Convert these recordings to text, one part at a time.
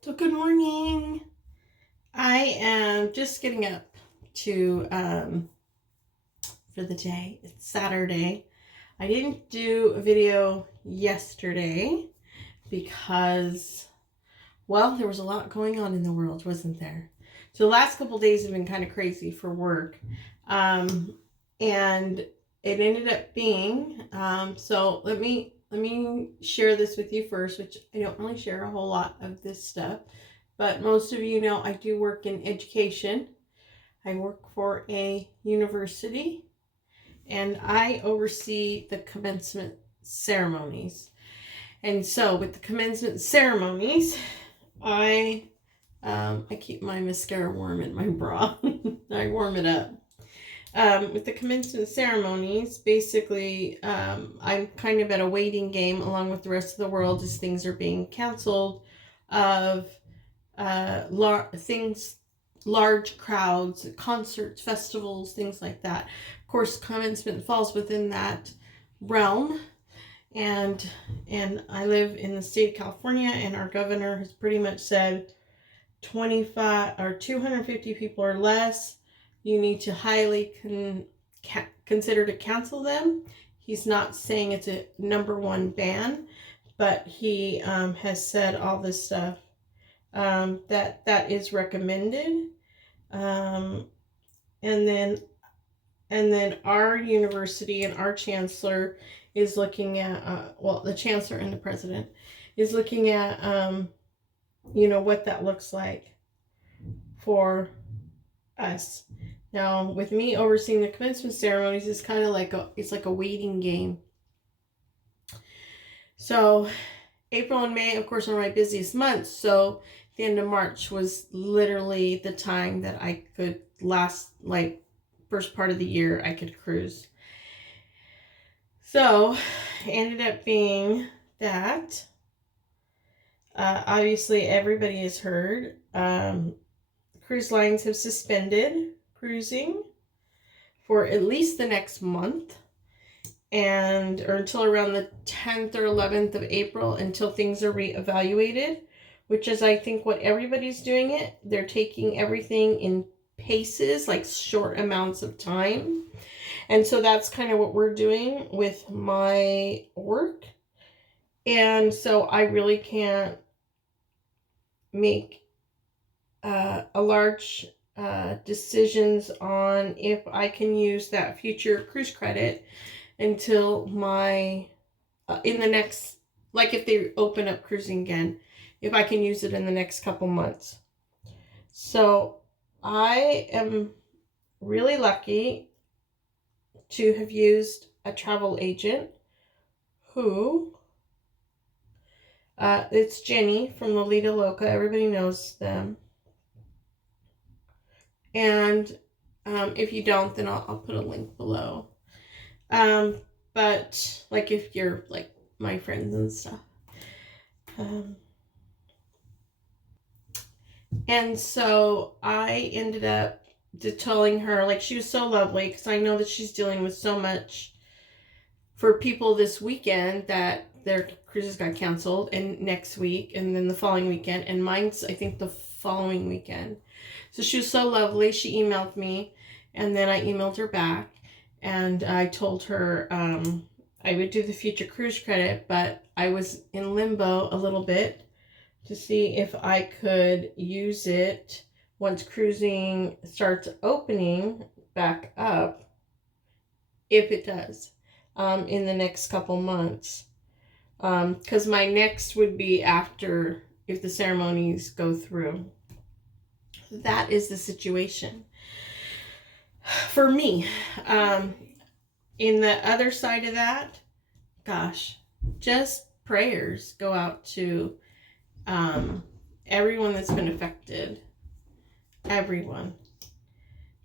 So good morning. I am just getting up to for the day. It's Saturday. I didn't do a video yesterday because, well, there was a lot going on in the world, wasn't there? So the last couple days have been kind of crazy for work. And it ended up being, so let me share this with you first, which I don't really share a whole lot of this stuff. But most of you know I do work in education. I work for a university and I oversee the commencement ceremonies. And so with the commencement ceremonies, I keep my mascara warm in my bra. I warm it up. With the commencement ceremonies, basically, I'm kind of at a waiting game along with the rest of the world as things are being canceled of large crowds, concerts, festivals, things like that. Of course, commencement falls within that realm, and I live in the state of California, and our governor has pretty much said 25 or 250 people or less, you need to highly consider to cancel them. He's not saying it's a #1 ban, but he has said all this stuff that is recommended. And then our university and our chancellor is looking at, well, the chancellor and the president is looking at, what that looks like for us. Now, with me overseeing the commencement ceremonies, it's kind of like it's like a waiting game. So April and May, of course, are my busiest months. So the end of March was literally the time that I could first part of the year I could cruise. So it ended up being that obviously everybody has heard cruise lines have suspended cruising for at least the next month, or until around the 10th or 11th of April, until things are reevaluated, which is, I think, what everybody's doing it. They're taking everything in paces, like short amounts of time. And so that's kind of what we're doing with my work. And so I really can't make a large decisions on if I can use that future cruise credit until in the next, like if they open up cruising again, if I can use it in the next couple months. So I am really lucky to have used a travel agent who, it's Jenny from Lolita Loca. Everybody knows them. And if you don't, then I'll put a link below. But like if you're like my friends and stuff. And so I ended up telling her, like, she was so lovely, because I know that she's dealing with so much for people this weekend that their cruises got canceled, and next week, and then the following weekend, and mine's, I think, the following weekend. So she was so lovely. She emailed me, and then I emailed her back, and I told her I would do the future cruise credit, but I was in limbo a little bit to see if I could use it once cruising starts opening back up, if it does, in the next couple months. Because my next would be after, if the ceremonies go through. That is the situation for me. In the other side of that, gosh, just prayers go out to everyone that's been affected. Everyone.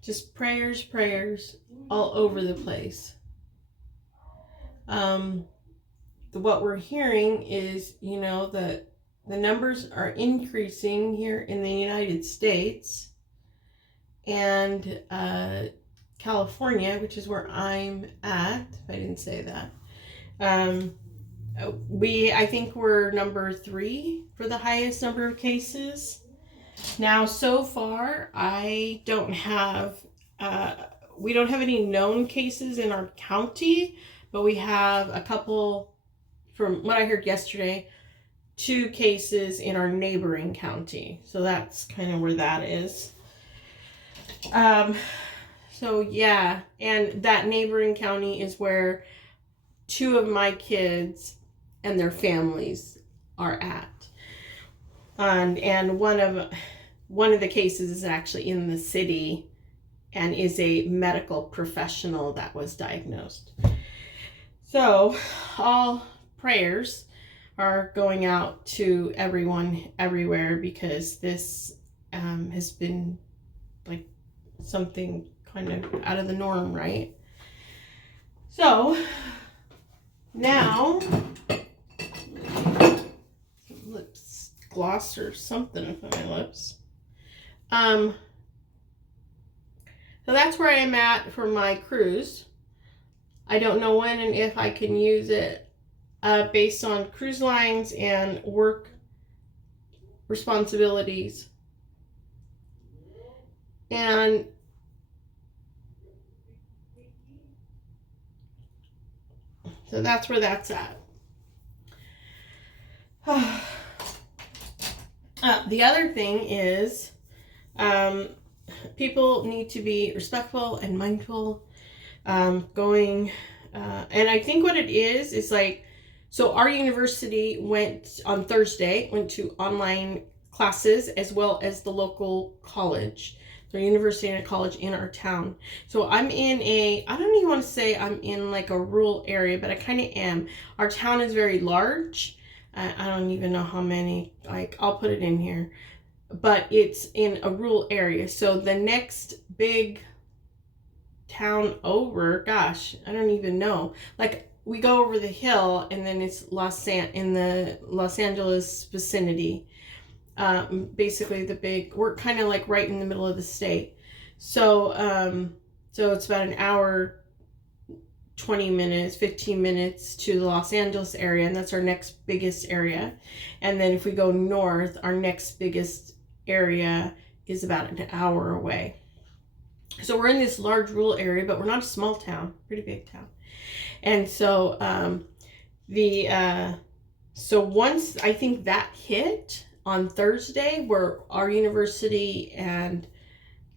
Just prayers all over the place. What we're hearing is, that the numbers are increasing here in the United States, and California, which is where I'm at, if I didn't say that, I think we're number 3 for the highest number of cases. Now, so far, I don't have, we don't have any known cases in our county, but we have a couple, from what I heard yesterday, 2 cases in our neighboring county. So that's kind of where that is. So yeah, and that neighboring county is where 2 of my kids and their families are at. And one of the cases is actually in the city and is a medical professional that was diagnosed. So all prayers are going out to everyone everywhere, because this has been like something kind of out of the norm, right? So now lips gloss or something on my lips. So that's where I am at for my cruise. I don't know when and if I can use it based on cruise lines and work responsibilities. And so that's where that's at. The other thing is people need to be respectful and mindful going. And I think what it is like, so our university went on Thursday, went to online classes as well as the local college. So university and a college in our town. So I'm in I don't even want to say I'm in like a rural area, but I kind of am. Our town is very large. I don't even know how many, like I'll put it in here, but it's in a rural area. So the next big town over, gosh, I don't even know. Like we go over the hill and then it's in the Los Angeles vicinity. Basically we're kind of like right in the middle of the state. So so it's about an hour, 20 minutes, 15 minutes to the Los Angeles area, and that's our next biggest area. And then if we go north, our next biggest area is about an hour away. So we're in this large rural area, but we're not a small town, pretty big town. And so so once I think that hit on Thursday, where our university and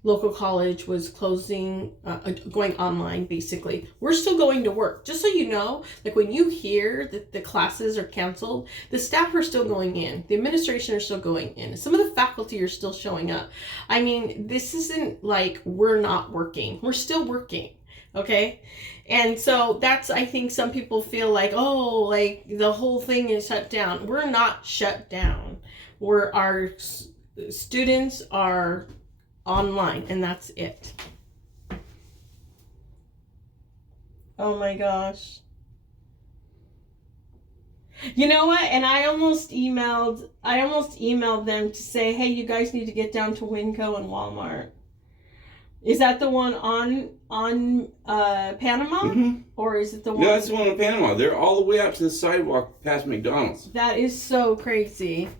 local college was closing, going online, basically. We're still going to work. Just so you know, like when you hear that the classes are canceled, the staff are still going in. The administration are still going in. Some of the faculty are still showing up. I mean, this isn't like we're not working. We're still working, okay? And so that's, I think some people feel like, oh, like the whole thing is shut down. We're not shut down. Our students are online, and that's it. Oh my gosh. You know what? And I almost emailed them to say, hey, you guys need to get down to Winco and Walmart. Is that the one on Panama? Mm-hmm. Or is it the one? No, that's the one on Panama. They're all the way out to the sidewalk past McDonald's. That is so crazy.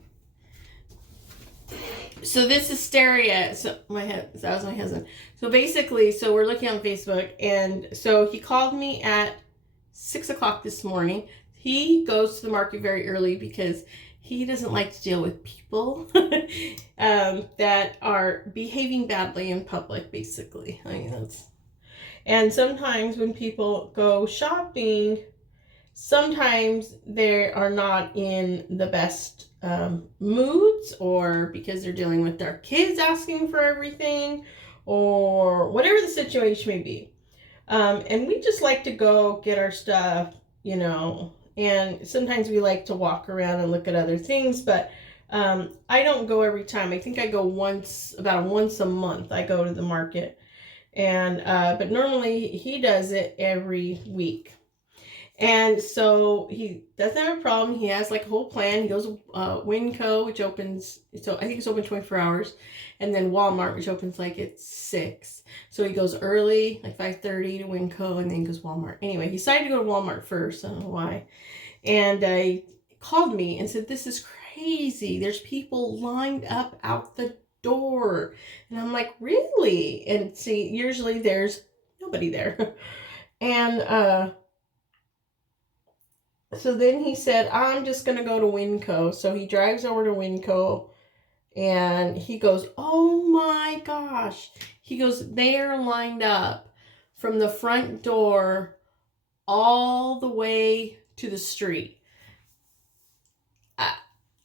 So this hysteria, that was my husband. So basically, so we're looking on Facebook, and so he called me at 6 o'clock this morning. He goes to the market very early because he doesn't like to deal with people that are behaving badly in public, basically. I mean, and sometimes when people go shopping, sometimes they are not in the best moods, or because they're dealing with their kids asking for everything, or whatever the situation may be. And we just like to go get our stuff, you know, and sometimes we like to walk around and look at other things, but I don't go every time. I think I go once a month. I go to the market, and but normally he does it every week. And so he doesn't have a problem. He has like a whole plan. He goes to Winco, which opens, so I think it's open 24 hours. And then Walmart, which opens like at 6. So he goes early, like 5:30 to Winco, and then he goes Walmart. Anyway, he decided to go to Walmart first. I don't know why. And he called me and said, this is crazy. There's people lined up out the door. And I'm like, really? And see, usually there's nobody there. And so then he said, I'm just going to go to Winco. So he drives over to Winco and he goes, oh my gosh. He goes, they're lined up from the front door all the way to the street.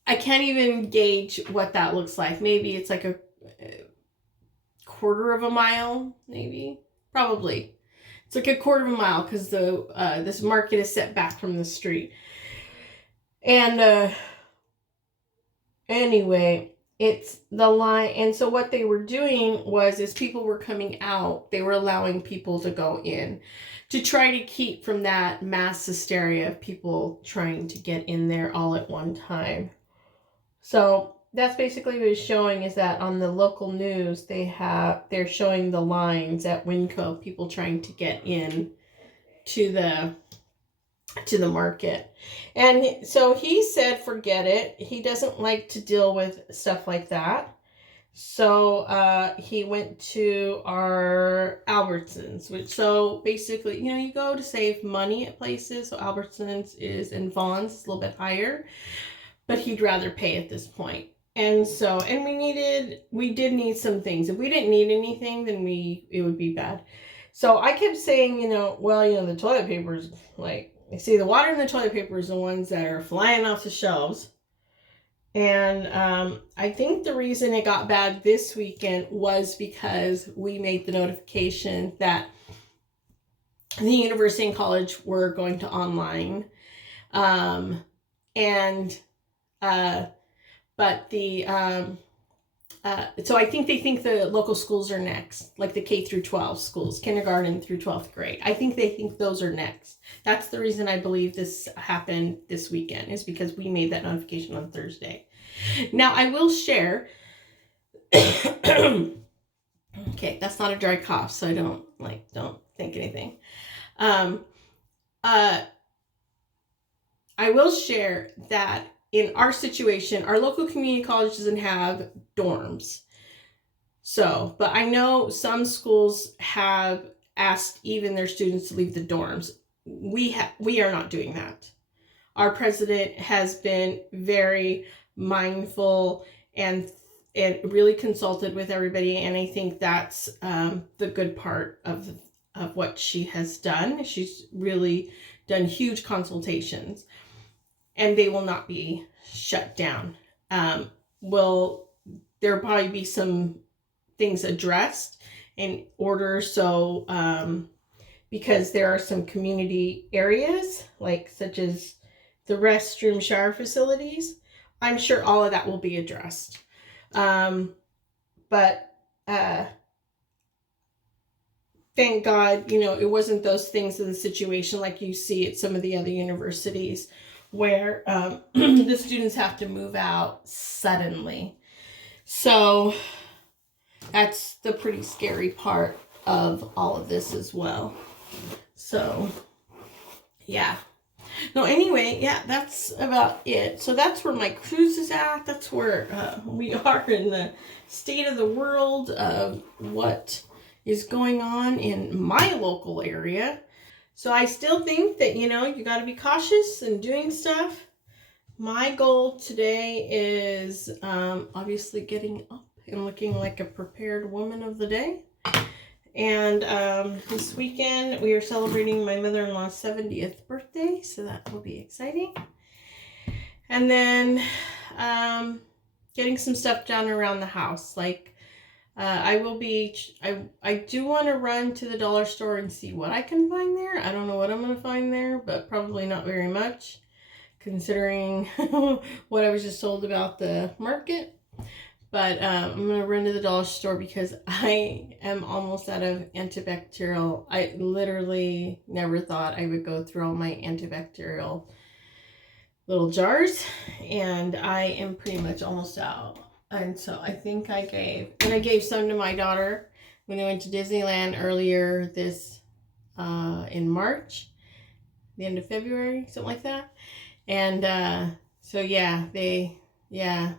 I can't even gauge what that looks like. Maybe it's like a quarter of a mile, maybe. Probably. It's like a quarter of a mile because this market is set back from the street. And anyway, it's the line. And so what they were doing was, as people were coming out, they were allowing people to go in to try to keep from that mass hysteria of people trying to get in there all at one time. So that's basically what it's showing, is that on the local news, they're showing the lines at Winco, people trying to get in to the market. And so he said, forget it. He doesn't like to deal with stuff like that. So he went to our Albertsons, which, so basically, you go to save money at places. So Albertsons is in Vaughn's, it's a little bit higher, but he'd rather pay at this point. And so, and we did need some things. If we didn't need anything, then it would be bad. So I kept saying, the toilet paper is like, see, the water and the toilet paper is the ones that are flying off the shelves. And I think the reason it got bad this weekend was because we made the notification that the university and college were going to online. So I think they think the local schools are next, like the K through 12 schools, kindergarten through 12th grade. I think they think those are next. That's the reason I believe this happened this weekend, is because we made that notification on Thursday. Now I will share. Okay, that's not a dry cough, so don't think anything. I will share that in our situation, our local community college doesn't have dorms. So, but I know some schools have asked even their students to leave the dorms. We are not doing that. Our president has been very mindful and really consulted with everybody, and I think that's the good part of what she has done. She's really done huge consultations, and they will not be shut down. There'll probably be some things addressed in order, so because there are some community areas, such as the restroom, shower facilities, I'm sure all of that will be addressed. But thank God, it wasn't those things in the situation like you see at some of the other universities where the students have to move out suddenly. So that's the pretty scary part of all of this as well. So, yeah. No, anyway, yeah, that's about it. So that's where my cruise is at. That's where we are in the state of the world of what is going on in my local area. So I still think that, you got to be cautious and doing stuff. My goal today is obviously getting up and looking like a prepared woman of the day. And this weekend we are celebrating my mother-in-law's 70th birthday, so that will be exciting. And then getting some stuff done around the house. I do want to run to the dollar store and see what I can find there. I don't know what I'm going to find there, but probably not very much, considering what I was just told about the market. But I'm going to run to the dollar store because I am almost out of antibacterial. I literally never thought I would go through all my antibacterial little jars, and I am pretty much almost out. And so I think I gave some to my daughter when I went to Disneyland earlier this in March, the end of February, something like that. And so yeah, and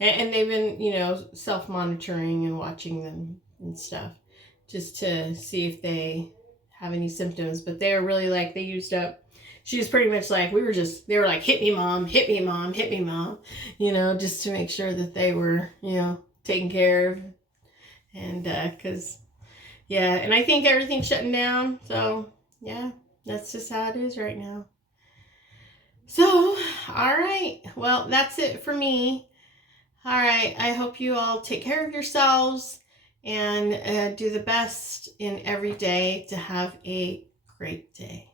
they've been, you know, self-monitoring and watching them and stuff just to see if they have any symptoms. But they were really like, they used up, she was pretty much like, they were like, hit me mom, hit me mom, hit me mom, you know, just to make sure that they were, you know, taken care of. And because, yeah, and I think everything's shutting down. So yeah, that's just how it is right now. So, all right. Well, that's it for me. All right. I hope you all take care of yourselves and do the best in every day to have a great day.